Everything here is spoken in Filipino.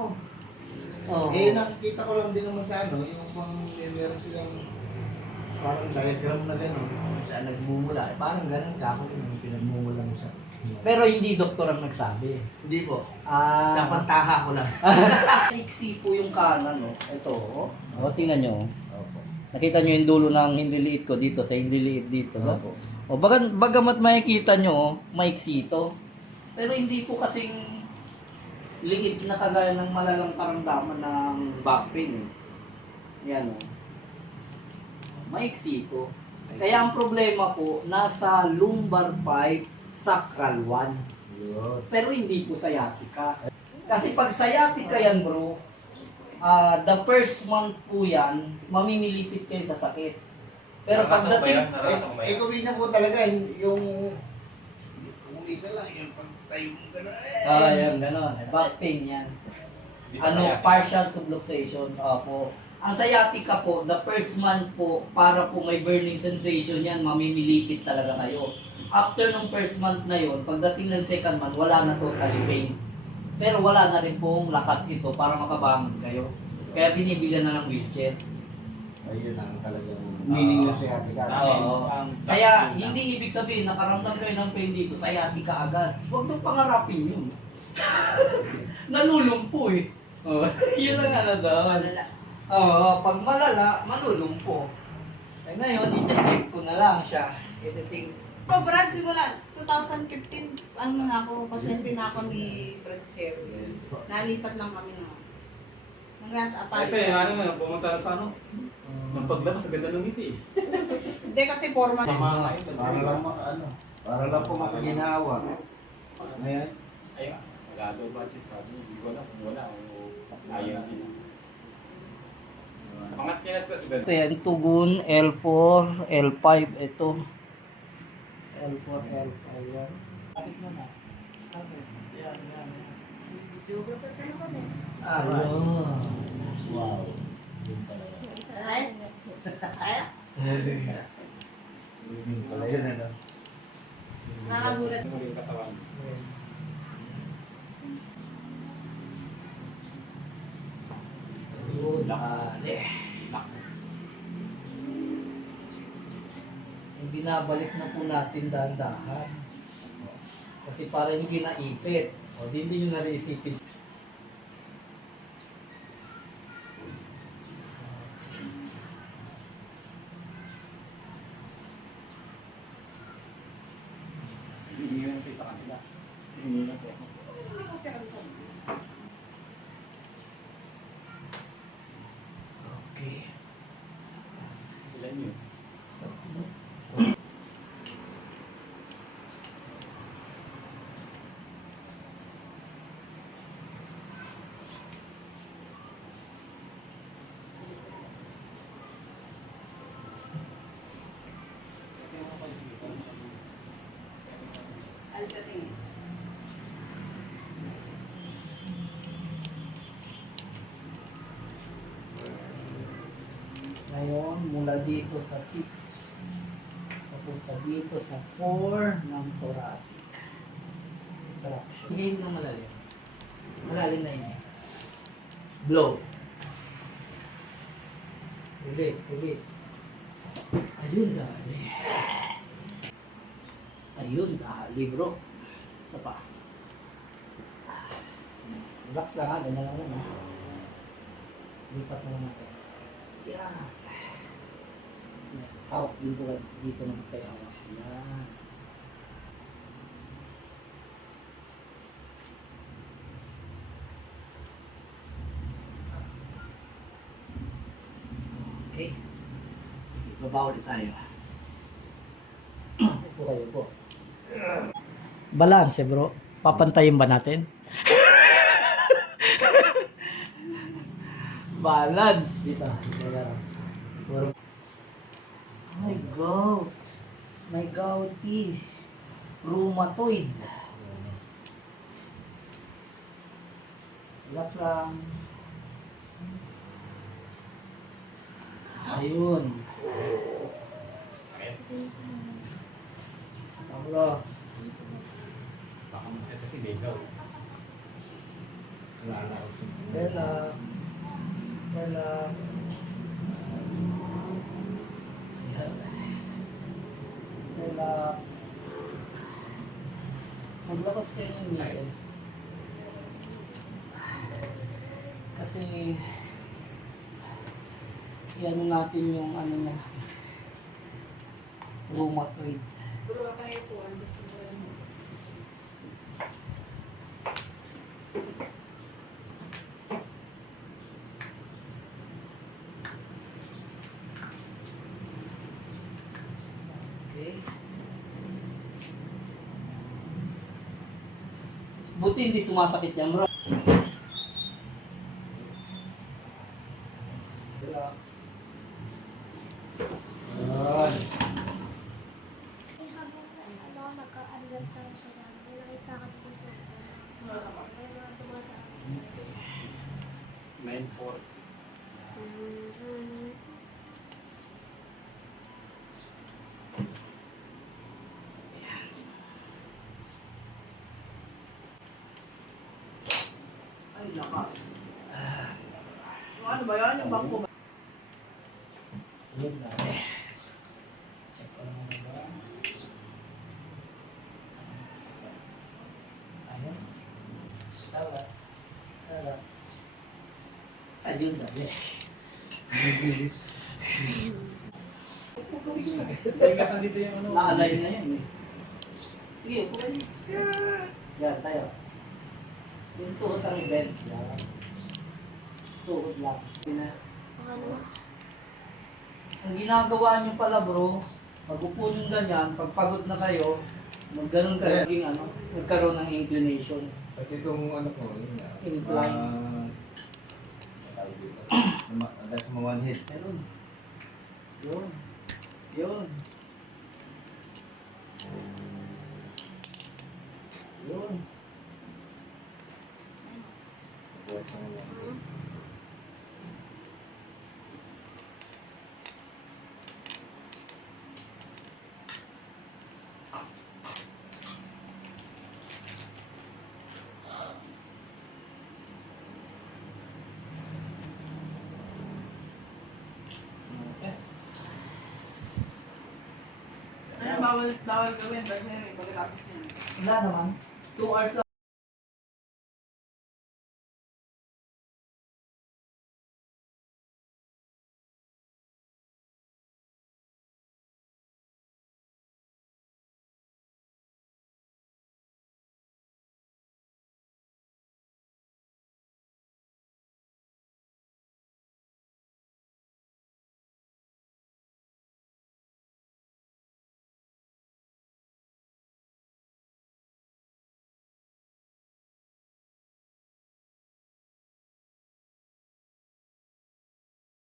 mo. Oo. Eh, nakikita ko lang din naman sa ano, yung pang meron silang parang diagram na gano'n, kung saan nagmumula. Eh, parang gano'n ka ako yung pinagmumula mo sa... Pero hindi doktor ang nagsabi. Hindi po. Ah, Sa pantaha ko lang. iksi po yung kanan, no? Ito, oh. O, tingnan nyo. Opo. Nakita nyo yung dulo ng hindi liit ko dito, sa hindi liit dito, no? Opo. O, bagamat makikita nyo, oh, maiksi ito. Pero hindi po kasing liit na kagaya ng malalang karamdaman ng back pain. Yan, oh. Maiksi ito. Kaya ang problema po, nasa lumbar 5, sacral 1. Yun. Pero hindi po sciatica. Kasi pag sciatica yan bro, the first month po yan, mamimilipit kayo sa sakit. Pero pagdating, Eh, kung minsan po talaga, yung... Kung isa lang, yung pagtayo mo gano'n. yan, gano'n. Back pain yan. Partial subluxation. Opo. Ang sciatica po, the first month po, para po may burning sensation yan, mamimilipit talaga kayo. After ng first month na yon, pagdating ng second month, wala na totally pain. Pero wala na rin pong lakas ito para makabangon kayo. Kaya binibilan na ng wheelchair. Ayun ang talagang meaning ng sciatica. Oo. Kaya hindi ibig sabihin nakaramdam kayo ng pain dito, sciatica agad. Huwag nang pangarapin yun. Nalulumpo eh. Oh, yun ang ano doon. Oo, pag malala, malulumpo. Eh ngayon, i-check ko na lang siya. I-think. Oh, Brad, simula 2015, ano na ako, pasyente na ako ni Brad Sherry. Nalipat lang kami na. Hanggang sa apay. Ito ano nga, pumunta na sa ano. Nung paglabas, ang ganda ng ngiti. Hindi kasi forma. Sama nga yun. Para lang para lang po makaginawa. Ngayon, Ayun, magagawa budget sabi. Hindi ko na kung wala o ayaw din. Pangat niya na ito sa Kasi yan, tugon, L4, L5, ito. L4, L5, yan. Kapit mo na. Kapit. Yan, yan, yan. Ayun. wow. Yun pala yun. Ay? Ay? Yun pala yun, ano? Nakagulat. yung katawan. Ayun, nakali. Binabalik na po natin dahan-dahan. Kasi para hindi naipit. O, hindi nyo narisipin. Hindi yun kayo sa kanila. Hindi na po. Okay. Ilan yun? Ngayon, mula dito sa 6, papunta dito sa 4 ng thoracic. Traction. Hingin na malalim. Malalim na yun. Blow. Ulit, ulit. Ayun, dali. Ayun, dali bro. Isa pa. Relax lang ha, ganyan lang naman. Lipat naman natin. Yan. Hawak dito, dito naman tayo hawak. Yan. Okay. Sige, baba ulit tayo. Upo kayo po. Balance bro. Papantayin ba natin? Balance. Dito. Dito lang. Puro. My gout. My gouty. Rheumatoid. Relax lang. Ayun. Pablo. Baka mas kasi legal. Wala na ako sa Relax. Relax. Ayan. Relax. Maglakas kayo ng ngipin. Kasi iano natin yung ano na rheumatoid. Puro kayo po, ang gusto mo rin. Okay. Buti hindi sumasakit yan, bro. Relax. Ayan. Main 4. Ay, lakas. Yung ano ba yan? Yung bangko ba? Yun na. Check ko naman ba? Ayun. Tama. Tama. Ayun na. Tingnan dito yung ano. Naalay na yan eh. Sige, upo kayo. Yan, tayo. Yung tuhod ang event. Yan. Tuhod lang. Yan na. Ang ginagawa nyo pala bro, pag-upo nyo ganyan, pag pagod na kayo, magganon kayo, maging ano, magkaroon ng inclination. At itong ano ko, yun na. Incline. Tawag dito. That's my one hit. Meron. Yun. Yun. Yun. That's my one hit. Okay. Ano bawal gawin? Dahil may pagkatapos niya. Wala naman. 2 hours lang.